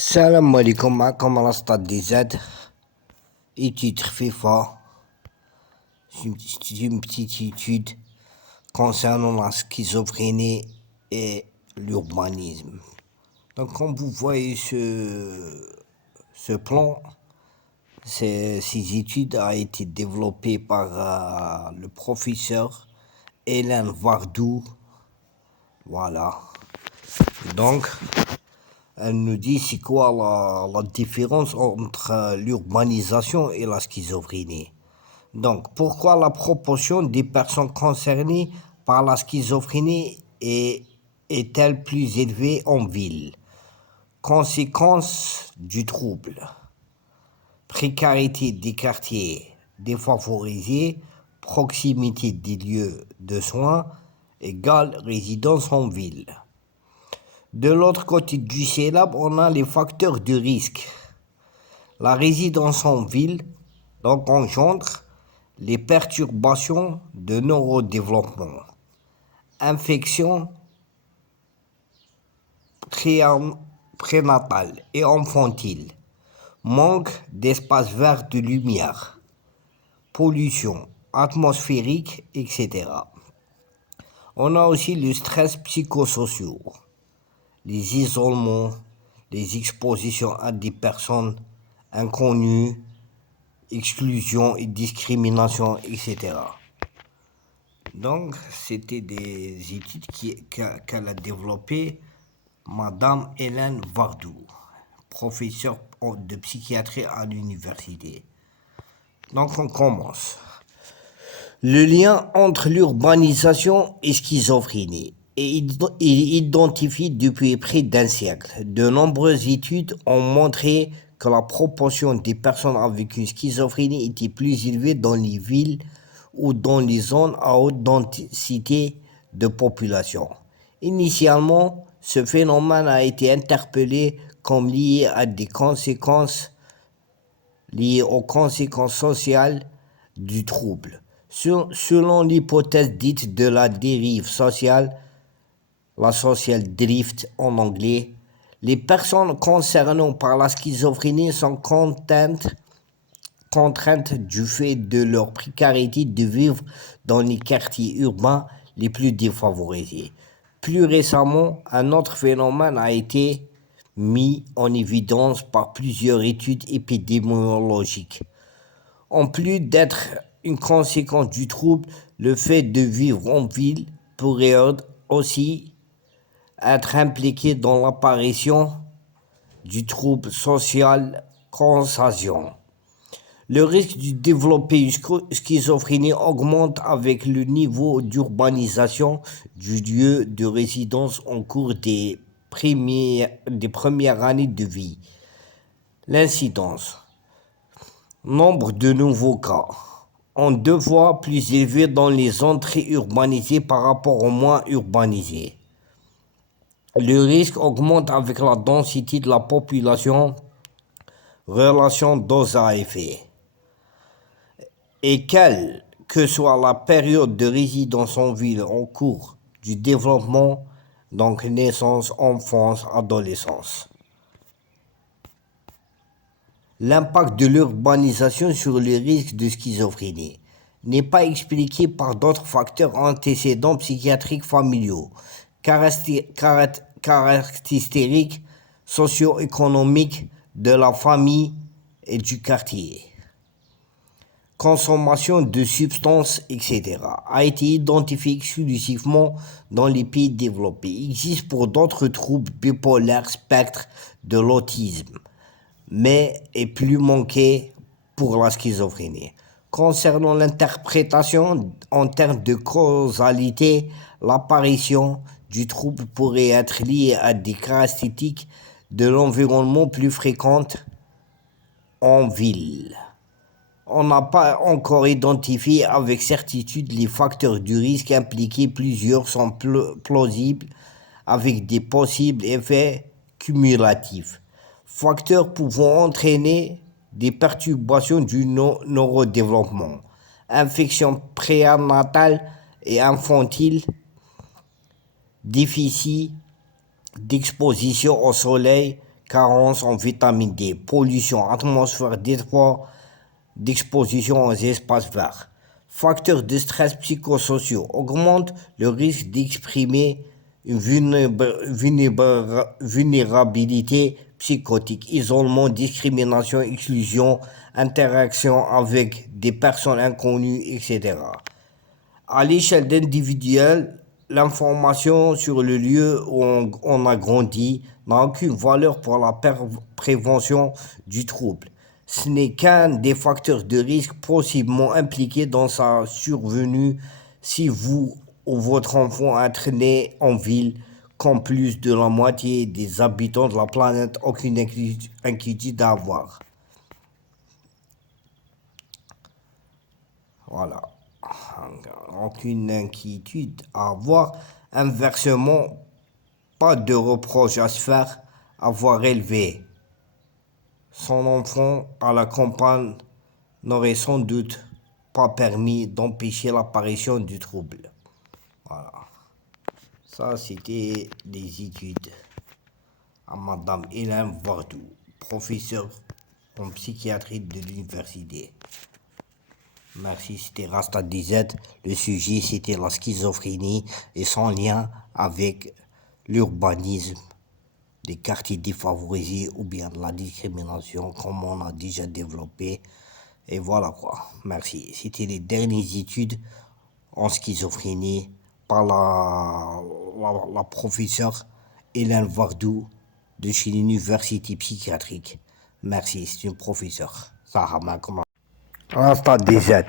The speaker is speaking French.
Salam alaikum, معكم على stade des Z. Étude FIFA. C'est une petite étude concernant la schizophrénie et l'urbanisme. Donc, comme vous voyez ce plan, ces études ont été développées par le professeur Hélène Wardou. Voilà. Donc, elle nous dit c'est quoi la différence entre l'urbanisation et la schizophrénie. Donc, pourquoi la proportion des personnes concernées par la schizophrénie est-elle plus élevée en ville? Conséquences du trouble. Précarité des quartiers défavorisés, proximité des lieux de soins, égale résidence en ville. De l'autre côté du syllabe, on a les facteurs de risque. La résidence en ville donc engendre les perturbations de neurodéveloppement, infections prénatales et infantiles, manque d'espace vert de lumière, pollution atmosphérique, etc. On a aussi le stress psychosocial, les isolements, les expositions à des personnes inconnues, exclusion et discrimination, etc. Donc, c'était des études qu'elle a développées, Madame Hélène Wardou, professeure de psychiatrie à l'université. Donc, on commence. Le lien entre l'urbanisation et schizophrénie est identifié depuis près d'un siècle. De nombreuses études ont montré que la proportion des personnes avec une schizophrénie était plus élevée dans les villes ou dans les zones à haute densité de population. Initialement, ce phénomène a été interpellé comme lié à des conséquences liées aux conséquences sociales du trouble. Selon l'hypothèse dite de la dérive sociale, la social drift en anglais, les personnes concernées par la schizophrénie sont contraintes du fait de leur précarité de vivre dans les quartiers urbains les plus défavorisés. Plus récemment, un autre phénomène a été mis en évidence par plusieurs études épidémiologiques. En plus d'être une conséquence du trouble, le fait de vivre en ville pourrait aussi être impliqué dans l'apparition du trouble social contagieux. Le risque de développer une schizophrénie augmente avec le niveau d'urbanisation du lieu de résidence au cours des premières années de vie. L'incidence. Nombre de nouveaux cas en 2 fois plus élevé dans les entrées urbanisées par rapport aux moins urbanisées. Le risque augmente avec la densité de la population, relation dose à effet. Et quelle que soit la période de résidence en ville en cours du développement, donc naissance, enfance, adolescence. L'impact de l'urbanisation sur le risque de schizophrénie n'est pas expliqué par d'autres facteurs antécédents psychiatriques familiaux, caractéristiques socio-économiques de la famille et du quartier. Consommation de substances, etc. a été identifié exclusivement dans les pays développés. Il existe pour d'autres troubles bipolaires, spectre de l'autisme, mais est plus manqué pour la schizophrénie. Concernant l'interprétation en termes de causalité, l'apparition du trouble pourrait être liée à des caractéristiques de l'environnement plus fréquentes en ville. On n'a pas encore identifié avec certitude les facteurs du risque impliqués. Plusieurs sont plausibles avec des possibles effets cumulatifs. Facteurs pouvant entraîner des perturbations du neurodéveloppement, infections prénatales et infantiles, déficit d'exposition au soleil, carence en vitamine D, pollution, atmosphère d'étroit, d'exposition aux espaces verts. Facteurs de stress psychosociaux augmentent le risque d'exprimer une vulnérabilité psychotique, isolement, discrimination, exclusion, interaction avec des personnes inconnues, etc. À l'échelle d'individuel, l'information sur le lieu où on a grandi n'a aucune valeur pour la prévention du trouble. Ce n'est qu'un des facteurs de risque possiblement impliqués dans sa survenue si vous ou votre enfant êtes né en ville, comme plus de la moitié des habitants de la planète, aucune inquiétude à avoir. Voilà. Aucune inquiétude à avoir. Inversement, pas de reproche à se faire. Avoir élevé son enfant à la campagne n'aurait sans doute pas permis d'empêcher l'apparition du trouble. Voilà. Ça, c'était des études à Madame Hélène Wardou, professeure en psychiatrie de l'université. Merci, c'était Rasta DZ. Le sujet, c'était la schizophrénie et son lien avec l'urbanisme des quartiers défavorisés ou bien la discrimination, comme on a déjà développé. Et voilà quoi. Merci. C'était les dernières études en schizophrénie par la professeure Hélène Wardou de chez l'université psychiatrique. Merci, c'est une professeure. Ça comment. Rasta DZ.